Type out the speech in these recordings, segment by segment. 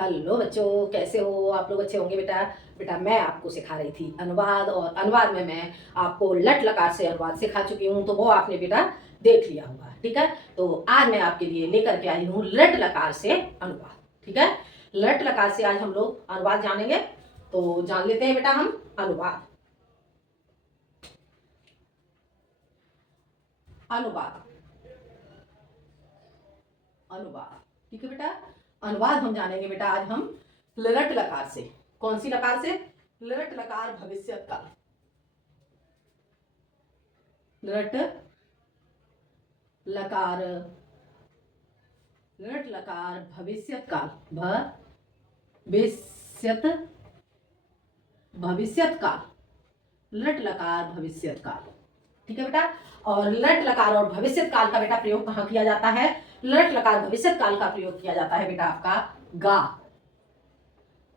Hello बच्चों, कैसे हो आप लोग? अच्छे होंगे बेटा। बेटा मैं आपको सिखा रही थी अनुवाद, और अनुवाद में मैं आपको लट लकार से अनुवाद सिखा चुकी हूँ, तो वो आपने बेटा देख लिया होगा। ठीक है, तो आज मैं आपके लिए लेकर के आई हूँ लट लकार से अनुवाद। ठीक है, लट लकार से आज हम लोग अनुवाद जानेंगे। तो जान लेते हैं बेटा हम अनुवाद। अनुवाद अनुवाद ठीक है बेटा। अनुवाद हम जानेंगे बेटा आज हम लट लकार से। कौन सी लकार से? लट लकार भविष्यत काल। लट लकार लट लकार भविष्यत काल। भविष्यत भविष्यत काल। लट लकार भविष्यत काल। ठीक है बेटा। और लट लकार और भविष्यत काल का बेटा प्रयोग कहाँ किया जाता है? लट लकार भविष्यत काल का प्रयोग किया जाता है बेटा आपका गा,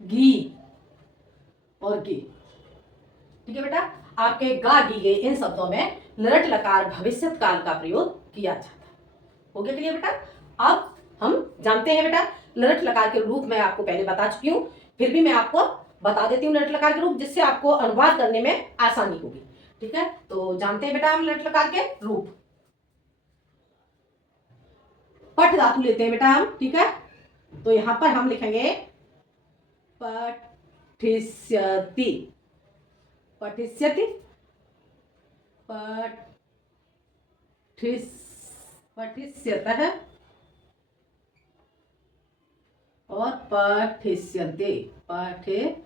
गी और गे। ठीक है बेटा, आपके गा गी गे इन शब्दों में लट लकार भविष्यत काल का प्रयोग किया जाता है। हो गया क्लियर बेटा? अब हम जानते हैं बेटा लट लकार के रूप मैं आपको पहले बता चुकी हूँ, फिर भी मैं आपको बता देती हूँ लट लकार के रूप, जिससे आपको अनुवाद करने में आसानी होगी। ठीक है, तो जानते हैं बेटा हम लट लकार के रूप। पठ धातु लेते हैं बेटा हम। ठीक है, तो यहां पर हम लिखेंगे पठिष्यति। पठिष्यति पठिष्यतः और पठिष्यन्ते। पठिष्यन्ते।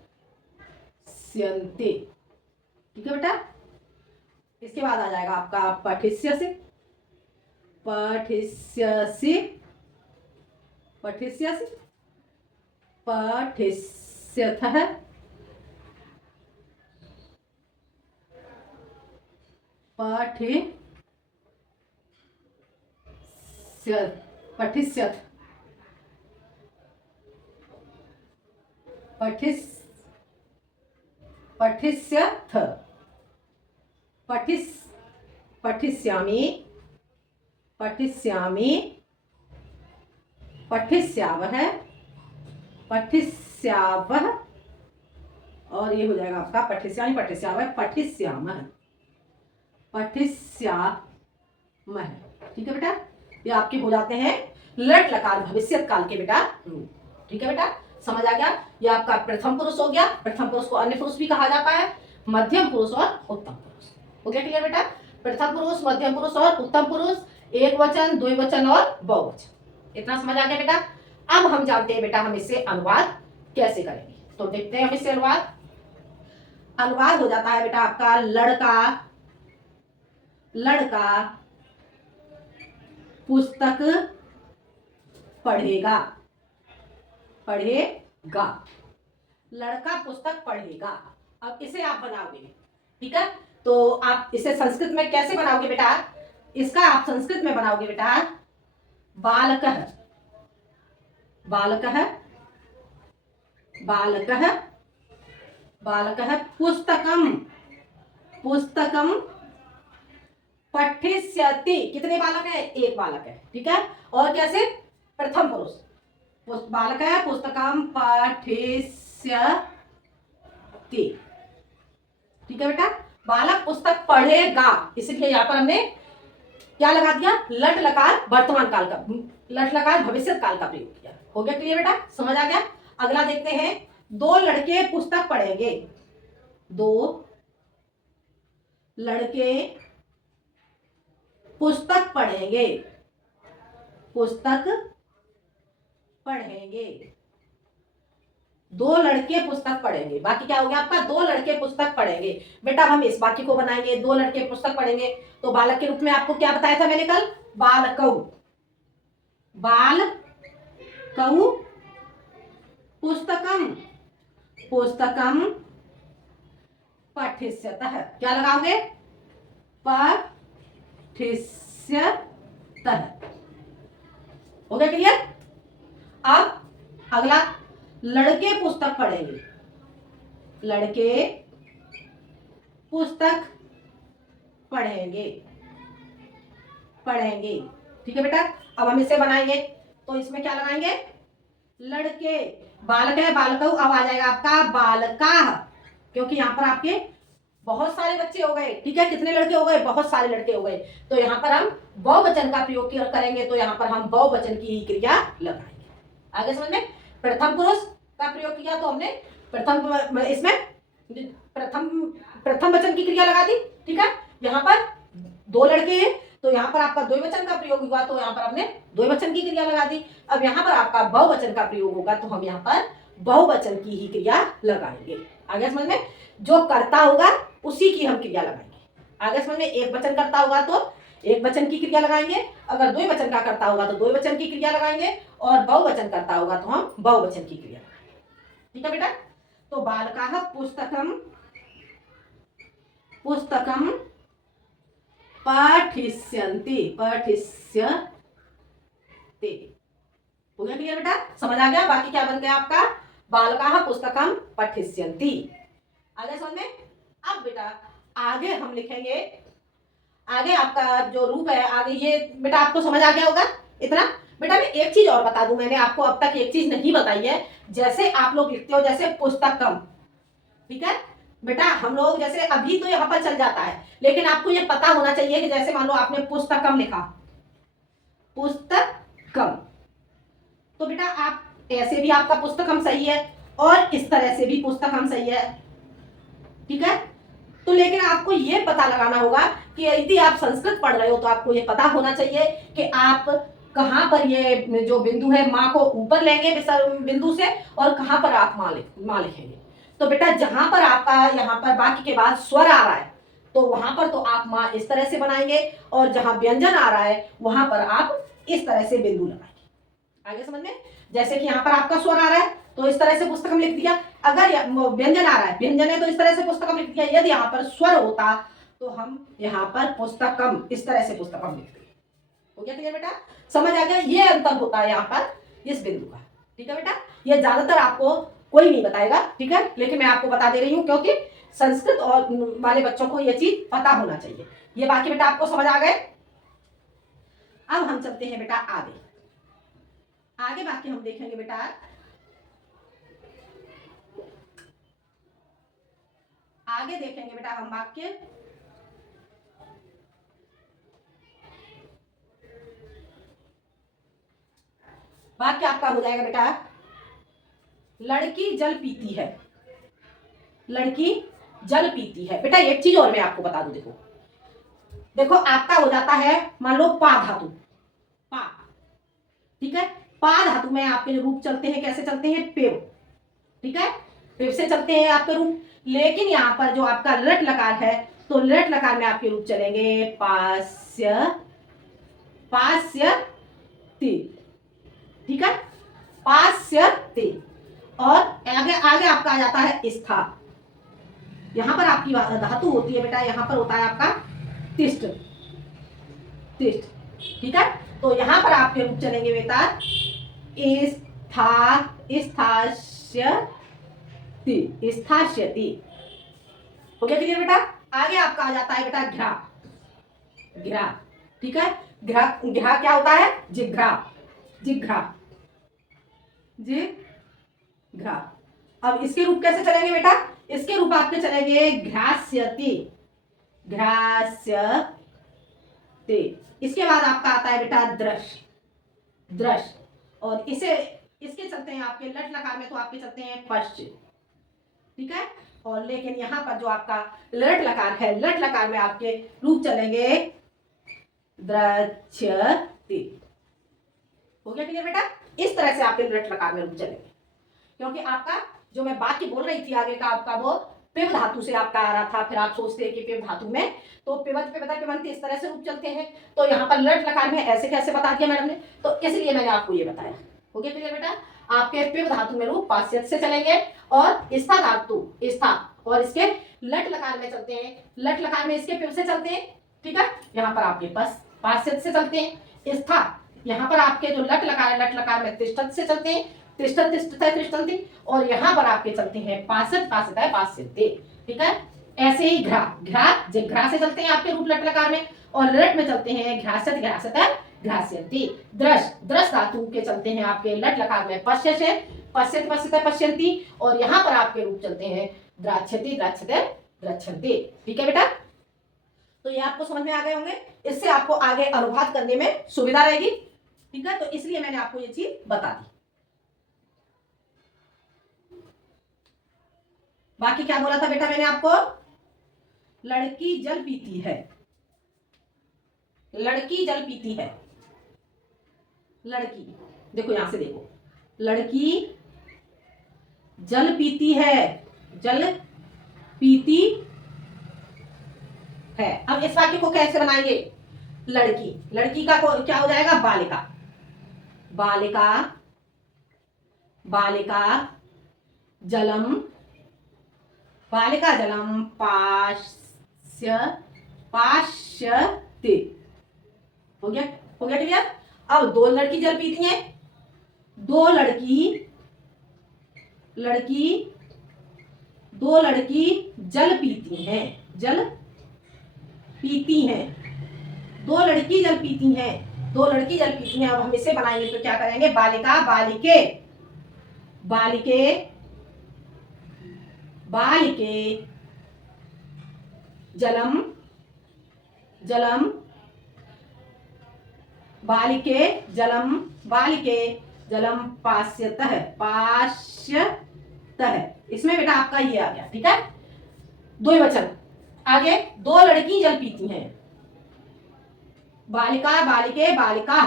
ठीक है बेटा। इसके बाद आ जाएगा आपका पठिष्यसि। पठिष्यसि पठिष्यसि पठिष्यथः पठिष्यथ पठिष्यथ पठिष्यामि पठिष्यामि पठिष्यावः पठिष्यावः और ये हो जाएगा आपका पठिष्यामि पठिष्यावः पठिष्यामः पठिष्यामः। ठीक है बेटा, ये आपके हो जाते हैं लट लकार भविष्यत काल के बेटा रूप। ठीक है बेटा, समझ आ गया? ये आपका प्रथम पुरुष हो गया। प्रथम पुरुष को अन्य पुरुष भी कहा जाता है, मध्यम पुरुष और उत्तम पुरुष। हो गया क्लियर बेटा? प्रथम पुरुष, मध्यम पुरुष और उत्तम पुरुष, एक वचन, द्विवचन और बहुवचन। इतना समझ आ गया बेटा? अब हम जानते हैं बेटा हम इससे अनुवाद कैसे करेंगे, तो देखते हैं हम इससे अनुवाद। अनुवाद हो जाता है बेटा आपका लड़का पुस्तक पढ़ेगा। लड़का पुस्तक पढ़ेगा। अब इसे आप बनाओगे। ठीक है, तो आप इसे संस्कृत में कैसे बनाओगे बेटा? इसका आप संस्कृत में बनाओगे बेटा बालकः बालकः बालकः बालकः पुस्तकम पठिष्यति। कितने बालक है? एक बालक है। ठीक है, और कैसे? प्रथम पुरुष बालक है, पुस्तकम पठिष्यति। ठीक है बेटा, बालक पुस्तक पढ़ेगा, इसलिए यहां पर हमने क्या लगा दिया? लट लकार वर्तमान काल का, लट लकार भविष्यत काल का प्रयोग किया। हो गया क्लियर बेटा? समझ आ गया? अगला देखते हैं, दो लड़के पुस्तक पढ़ेंगे। दो लड़के पुस्तक पढ़ेंगे। दो लड़के पुस्तक पढ़ेंगे। बाकी क्या हो गया आपका? दो लड़के पुस्तक पढ़ेंगे। बेटा हम इस वाक्य को बनाएंगे, दो लड़के पुस्तक पढ़ेंगे, तो बालक के रूप में आपको क्या बताया था मैंने कल? बालकौ पुस्तकम पठिष्यतः। क्या लगाओगे? पठिष्यतः। हो गया क्लियर? अब अगला, लड़के पुस्तक पढ़ेंगे। लड़के पुस्तक पढ़ेंगे। ठीक है बेटा, अब हम इसे बनाएंगे, तो इसमें क्या लगाएंगे? लड़के बालक है बालकऊ, अब आ जाएगा आपका बालकाः, क्योंकि यहाँ पर आपके बहुत सारे बच्चे हो गए, ठीक है, कितने लड़के हो गए, बहुत सारे लड़के हो गए, तो यहाँ पर हम बहुवचन का प्रयोग करेंगे, तो यहाँ पर हम बहुवचन की ही क्रिया लगाएंगे। आगे समझ में, प्रथम पुरुष का प्रयोग किया तो हमने प्रथम, इसमें प्रथम प्रथम वचन की क्रिया लगा दी, ठीक है। यहाँ पर दो लड़के हैं तो यहाँ पर आपका द्विवचन का प्रयोग हुआ, तो यहाँ पर हमने द्विवचन की क्रिया लगा दी। अब यहाँ पर आपका बहुवचन का प्रयोग होगा तो हम यहाँ पर बहुवचन की ही क्रिया लगाएंगे। आगे समझ में, जो कर्ता होगा उसी की हम क्रिया लगाएंगे। आगे समझ में, एक वचन करता होगा तो एक वचन की क्रिया लगाएंगे, अगर द्विवचन का करता होगा तो द्विवचन की क्रिया लगाएंगे, और बहुवचन करता होगा तो हम बहुवचन की क्रिया लगाएंगे। ठीक है बेटा, तो बालकाः पुस्तकम पुस्तकम पठिष्यन्ति, पठिष्यते। हो गया क्लियर बेटा, समझ आ गया। बाकी क्या बन गया आपका, बालकाः पुस्तकम पठिष्यन्ति। आगे समझ में। अब बेटा आगे हम लिखेंगे, आगे आपका जो रूप है, आगे ये बेटा आपको समझ आ गया होगा इतना। बेटा मैं एक चीज और बता दूं, मैंने आपको अब तक एक चीज नहीं बताई है। जैसे आप लोग लिखते हो जैसे पुस्तकम, ठीक है बेटा, हम लोग जैसे अभी तो यहाँ पर चल जाता है, लेकिन आपको ये पता होना चाहिए कि जैसे मान लो आपने पुस्तकम लिखा, पुस्तकम, तो बेटा आप ऐसे भी आपका पुस्तकम सही है और इस तरह से भी पुस्तकम सही है, ठीक है। तो लेकिन आपको ये पता लगाना होगा कि यदि आप संस्कृत पढ़ रहे हो तो आपको ये पता होना चाहिए कि आप कहाँ पर ये जो बिंदु है माँ को ऊपर लेंगे बिंदु से, और कहाँ पर आप माँ लिखेंगे। तो बेटा जहां पर आपका यहाँ पर वाक्य के बाद स्वर आ रहा है तो वहां पर तो आप माँ इस तरह से बनाएंगे, और जहां व्यंजन आ रहा है वहां पर आप इस तरह से बिंदु लगाएंगे। आगे समझ में, जैसे कि यहाँ पर आपका स्वर आ रहा है तो इस तरह से पुस्तकम लिख दिया, अगर व्यंजन आ रहा है, व्यंजन है तो इस तरह से पुस्तकम लिख दिया, यदि यहाँ पर स्वर होता तो हम यहाँ पर पुस्तकम इस तरह से पुस्तकम लिखते। हो गया क्लियर बेटा, समझ आ गया। ये अंतर होता है यहाँ पर इस बिंदु का, ठीक है बेटा। ये ज्यादातर आपको कोई नहीं बताएगा, ठीक है, लेकिन मैं आपको बता दे रही हूँ क्योंकि संस्कृत और वाले बच्चों को ये चीज पता होना चाहिए। ये बाकी बेटा आपको समझ आ गए। अब हम चलते हैं बेटा आगे, आगे बाकी हम देखेंगे बेटा, आगे देखेंगे बेटा हम वाक्य, वाक्य आपका हो जाएगा बेटा, लड़की जल पीती है, लड़की जल पीती है। बेटा एक चीज और मैं आपको बता दूं, देखो देखो आपका हो जाता है मान लो पा धातु, पा, ठीक है, पा धातु में आपके जो रूप चलते हैं कैसे चलते हैं, पेव, ठीक है, पेव से चलते हैं आपके रूप। लेकिन यहाँ पर जो आपका लट लकार है तो लट लकार में आपके रूप चलेंगे पास्य, पास्यति, ठीक है, पास्यति। और आगे आगे आपका आ जाता है स्था, यहां पर आपकी धातु होती है बेटा, यहां पर होता है आपका तिष्ठ, तिष्ठ, ठीक है। तो यहां पर आपके रूप चलेंगे बेटा स्था, स्थास्यति, स्थास्यति। हो गया क्लियर बेटा। आगे आपका आ जाता है बेटा घ्रा, घ्रा, ठीक है, घ्रा, घ्रा क्या होता है, जिघ्रा, जिघ्रा, जिघ्रा। अब इसके रूप कैसे चलेंगे बेटा, इसके रूप आपके चलेंगे घ्रास्यति, घ्रास्यति। इसके बाद आपका आता है बेटा द्रश, द्रश, और इसे इसके चलते हैं आपके लट लकार में तो आपके चलते हैं पश्च, ठीक है। और लेकिन यहाँ पर जो आपका लट लकार है, लट लकार में आपके रूप चलेंगे द्रच्छति। हो गया क्लियर बेटा, इस तरह से आपके लट लकार में रूप चलेंगे, क्योंकि आपका जो मैं बात की बोल रही थी आगे का आपका वो पिव धातु से आपका आ रहा था, फिर आप सोचते हैं कि पिव धातु में तो पिवत पिवता पिवंत इस तरह से रूप चलते हैं, तो यहाँ पर लट लकार में ऐसे कैसे बता दिया मैडम ने, तो इसलिए मैंने आपको ये बताया। हो गया क्लियर बेटा, आपके पिव धातु में रूप पास्यत से चलेंगे, और स्था धातु स्था और इसके लट लकार में चलते हैं, लट लकार में इसके पिव से चलते हैं, ठीक है। यहाँ पर आपके पास पास्यत से चलते हैं, स्था यहाँ पर आपके जो लट लकार है, लट लकार में तिष्ठत से चलते हैं, तिष्ठत तिष्ठत तिष्ठन्ति, और यहाँ पर आपके चलते हैं पासत पासत है पास्यते, ठीक है। ऐसे ही घ्रा, घ्रा जिघ्रा से चलते हैं आपके रूप लट लकार में, और लट में चलते हैं घ्रासत घ्रासत है घ्रास्यन्ति। द्रश, द्रश धातु के चलते हैं आपके लट लकार में पश्य से, पश्यति पश्यते पश्यन्ति, और यहाँ पर आपके रूप चलते हैं द्राक्षति द्राक्षते द्रक्षन्ति। ठीक है बेटा, तो ये आपको समझ में आ गए होंगे। इससे आपको आगे अनुवाद करने में सुविधा रहेगी। ठीक है, तो इसलिए मैंने आपको ये चीज बता दी। बाकी क्या बोला था बेटा मैंने आपको? लड़की जल पीती है, लड़की जल पीती है। लड़की, देखो यहां से देखो, लड़की जल पीती है, जल पीती है। अब इस वाक्य को कैसे बनाएंगे? लड़की, लड़की का क्या हो जाएगा? बालिका, बालिका, बालिका जलम, बालिका जलम पाश्य पाश्यते। हो गया, हो गया क्लियर? अब दो लड़की जल पीती हैं, दो लड़की, लड़की, दो लड़की जल पीती हैं, जल पीती हैं, दो लड़की जल पीती हैं, दो लड़की जल पीती हैं। अब हम इसे बनाएंगे तो क्या करेंगे? बालिका बालिके, बालिके, बालिके जलम, जलम, बालिके जलम, बालिके जलम पास्यतः, पास्यतः। इसमें बेटा आपका ये आ गया। ठीक है, द्विवचन। आगे दो लड़की जल पीती हैं, बालिका बालिके बालिका।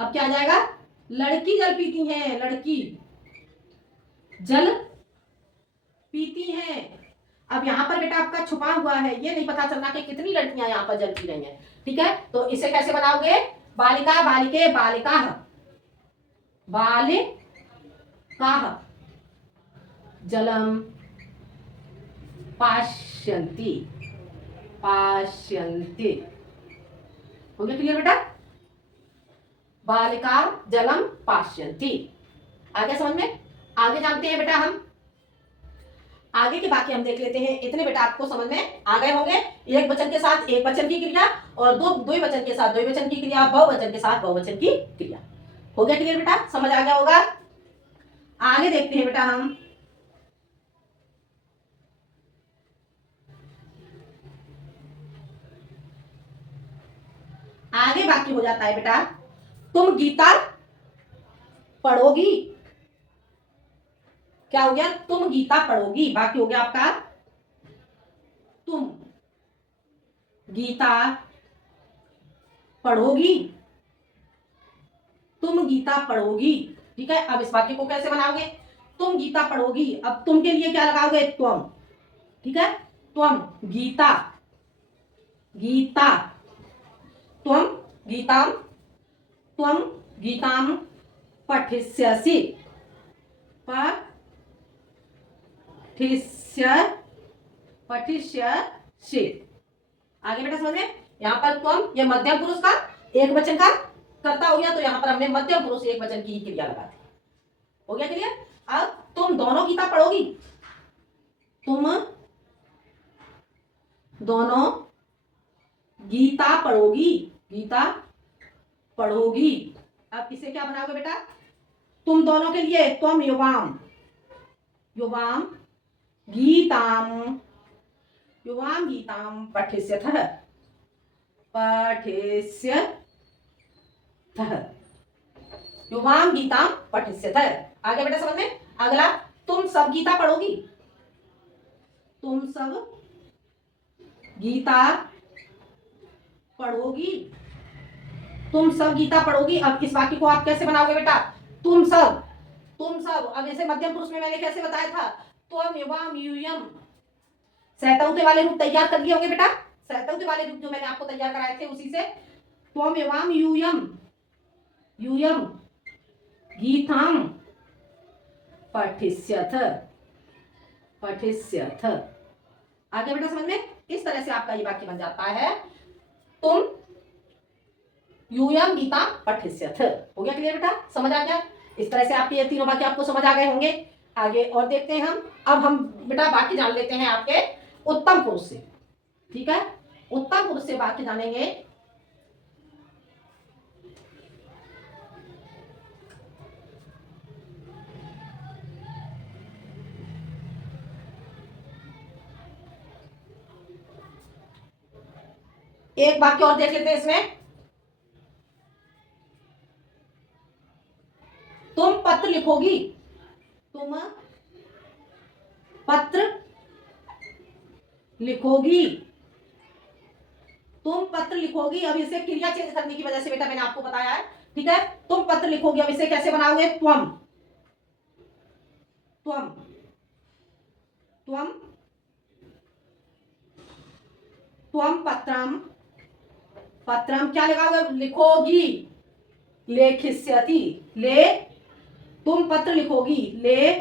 अब क्या आ जाएगा? लड़की जल पीती हैं, लड़की जल पीती हैं। अब यहां पर बेटा आपका छुपा हुआ है, ये नहीं पता चलना कि कितनी लड़कियां यहां पर जल पी रही हैं। ठीक है, तो इसे कैसे बनाओगे? बालिका बालिके बालिका, बालिका जलम पाश्यन्ति, पाश्यन्ति। हो गया क्लियर बेटा? बालिका जलम पाश्यन्ति। आगे समझ में? आगे जानते हैं बेटा हम, आगे के बाकी हम देख लेते हैं। इतने बेटा आपको समझ में आ गए होंगे। एक वचन के साथ एक वचन की क्रिया, और दो द्विवचन के साथ द्विवचन की क्रिया, बहुवचन के साथ बहुवचन की क्रिया। हो गया क्लियर बेटा? समझ आ गया होगा। आगे देखते हैं बेटा हम, आगे बाकी हो जाता है बेटा, तुम गीता पढ़ोगी। क्या हो गया? तुम गीता पढ़ोगी। बाकी हो गया आपका, तुम गीता पढ़ोगी, तुम गीता पढ़ोगी। ठीक है, अब इस वाक्य को कैसे बनाओगे? तुम गीता पढ़ोगी। अब तुम के लिए क्या लगाओगे? त्वम। ठीक है, त्वम गीता, गीता, त्वम गीताम, त्वम गीताम पठिष्यसि, पठिष्यसि। आगे बेटा समझ में? यहाँ पर त्वम, ये मध्यम पुरुष का एक वचन का कर्ता हो गया, तो यहाँ पर हमने मध्यम पुरुष एक वचन की ही क्रिया लगा दी। हो गया क्लियर? अब तुम दोनों गीता पढ़ोगी, तुम दोनों गीता पढ़ोगी, गीता पढ़ोगी। अब इसे क्या बनाओगे बेटा? तुम दोनों के लिए त्वम युवाम, युवाम गीताम, युवाम गीताम पठिष्यथः, पठिष्यथः, युवाम गीताम पठिष्यथः। आगे बेटा समझ में? अगला, तुम सब गीता पढ़ोगी, तुम सब गीता पढ़ोगी, तुम सब गीता पढ़ोगी। अब इस वाक्य को आप कैसे बनाओगे बेटा? तुम सब, तुम सब। अब जैसे मध्यम पुरुष में मैंने कैसे बताया था? त्वम युवाम यूयम। सहतौते वाले रूप तैयार कर लिए होंगे बेटा, सहतौते वाले रूप जो मैंने आपको तैयार कराए थे उसी से। त्वम युवाम यूयम, यूयम गीताम पठिष्यथ, पठिष्यथ। आगे बेटा समझ में? इस तरह से आपका ये वाक्य बन जाता है, तुम यूयम गीता पठिष्यथ। हो गया क्लियर बेटा? समझ आ गया? इस तरह से आपके ये तीनों वाक्य आपको समझ आ गए होंगे। आगे और देखते हैं हम। अब हम बेटा बाकी जान लेते हैं आपके उत्तम पुरुष से। ठीक है, उत्तम पुरुष से वाक्य जानेंगे। एक वाक्य और देख लेते हैं इसमें। तुम पत्र लिखोगी, तुम पत्र लिखोगी, तुम पत्र लिखोगी। अब इसे क्रिया चेंज करने की वजह से बेटा मैंने आपको बताया है, ठीक है। तुम पत्र लिखोगी, अब इसे कैसे बनाओगे? त्वम, त्वम, त्वम, त्वम पत्रम, पत्रम क्या लगाओगे? लिखोगी, लेखिष्यति, ले, तुम पत्र लिखोगी, ले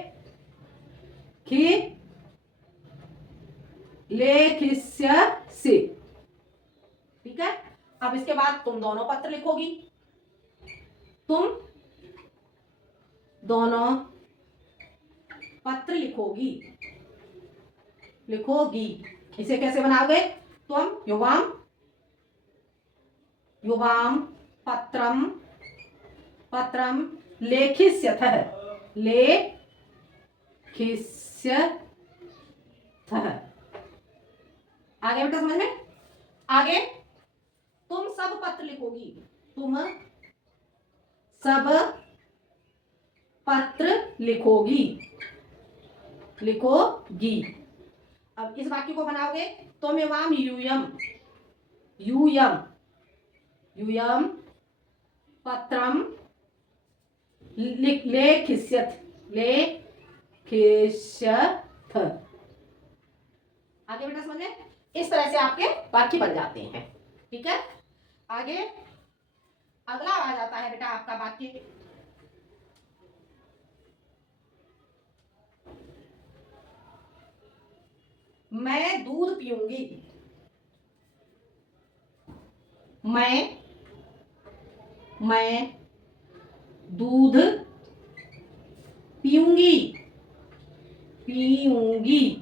खी, लेखिष्यसि, ठीक है। अब इसके बाद तुम दोनों पत्र लिखोगी, तुम दोनों पत्र लिखोगी, लिखोगी। इसे कैसे बनाओगे? तुम युवाम, युवाम पत्रम, पत्रम लेखिष्यथः, लेखिष्यथः। आगे बेटा समझ में? आगे तुम सब पत्र लिखोगी, तुम सब पत्र लिखोगी, लिखोगी। अब इस वाक्य को बनाओगे, त्वमेवाम यूयम, यूयम, यूयम पत्रम लेखिष्यथ, लेखिष्यथ। आगे बेटा समझ में? इस तरह से आपके वाक्य बन जाते हैं, ठीक है। आगे अगला आ जाता है बेटा आपका वाक्य, मैं दूध पीऊंगी, मैं दूध पीऊंगी, पीऊंगी,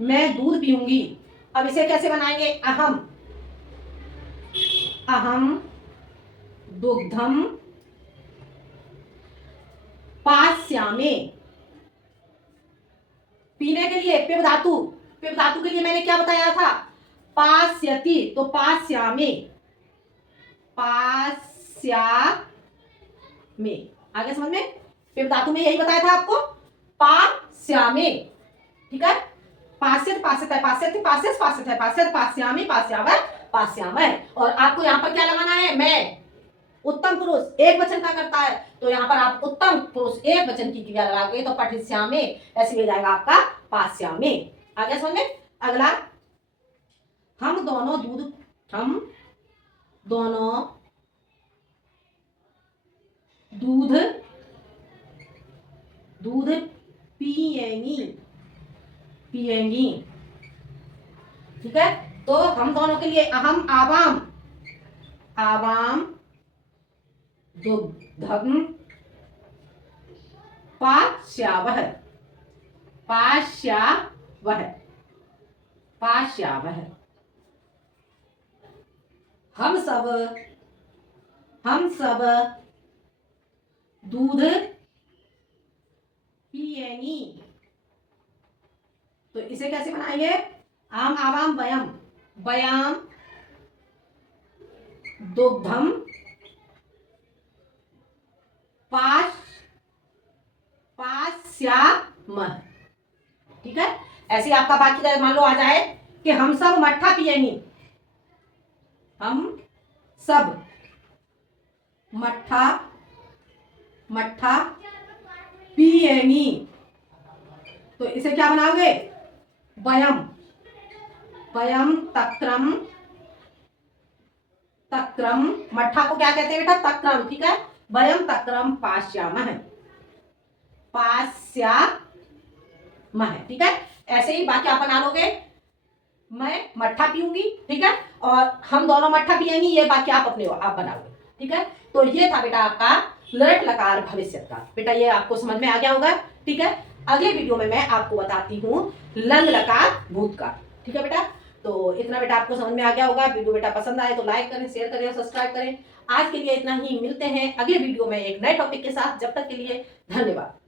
मैं दूध पीऊंगी। अब इसे कैसे बनाएंगे? अहम, अहम दुग्धम पास्यामि, पीने के लिए पिब धातु, पिब धातु के लिए मैंने क्या बताया था? पास्यति, तो पास्यामि, पास्यामि। आगे समझ में? पिब धातु में यही बताया था आपको, पास्यामि, ठीक है। पास्यत, पास्यत है, पास्यत, पास्यस, पास्यत है, पास्यत, पास्यामि, पास्यावर, पास्यामय। और आपको यहाँ पर क्या लगाना है? मैं। उत्तम पुरुष एक वचन का करता है, तो यहाँ पर आप उत्तम पुरुष एक वचन की क्रिया लगाओगे तो पठिष्यामि, ऐसे हो जाएगा आपका पास्यामि। आगे समझ में? अगला, हम दोनों दूध, हम दोनों दूध, दूध पिएंगी, पिएंगी, ठीक है। तो हम दोनों के लिए अहम आवाम, आवाम दुग्धम पास्यावः, पास्यावः, पास्यावः। हम सब दूध पिएंगी। तो इसे कैसे बनाएंगे? आम आवाम वयम, वयाम दुग्धम पास्यामः, ठीक है। ऐसे आपका वाक्य मान लो आ जाए कि हम सब मट्ठा पिएंगी, हम सब मट्ठा, मट्ठा पिएंगी। तो इसे क्या बनाओगे? वयम, वयम तक्रम, तक्रम, मट्ठा को क्या कहते हैं बेटा? तक्रम, ठीक है। वयम तक्रम पास्यामः, पास्यामः, ठीक है। ऐसे ही बाकी आप बना लोगे, मैं मट्ठा पीऊंगी, ठीक है, और हम दोनों मट्ठा पिएंगी, ये बाकी आप अपने आप बनाओगे, ठीक है। तो ये था बेटा आपका लट लकार भविष्यकाल। बेटा ये आपको समझ में आ गया होगा, ठीक है। अगले वीडियो में मैं आपको बताती हूँ लंग लकार भूतकाल, ठीक है बेटा। तो इतना बेटा आपको समझ में आ गया होगा। वीडियो बेटा पसंद आए तो लाइक करें, शेयर करें और सब्सक्राइब करें। आज के लिए इतना ही, मिलते हैं अगले वीडियो में एक नए टॉपिक के साथ। जब तक के लिए धन्यवाद।